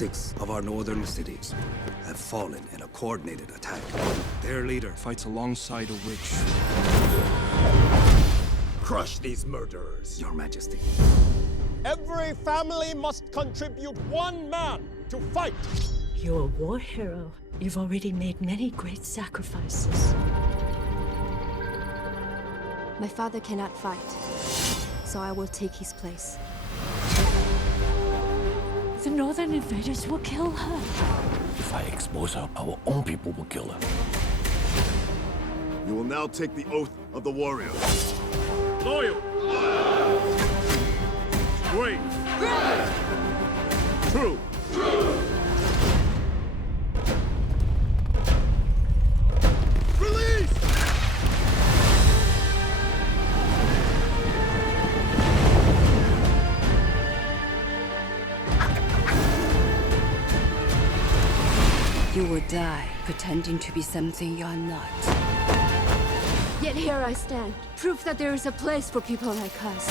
6 of our northern cities have fallen in a coordinated attack. Their leader fights alongside a witch. Crush these murderers. Your Majesty. Every family must contribute 1 man to fight. You're a war hero. You've already made many great sacrifices. My father cannot fight, so I will take his place. The northern invaders will kill her. If I expose her, our own people will kill her. You will now take the oath of the warrior. Loyal. Brave. True. Release! You will die pretending to be something you're not. Yet here I stand, proof that there is a place for people like us.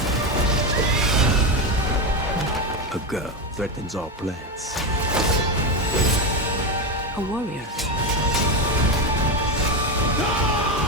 A girl threatens our plans. A warrior. Ah!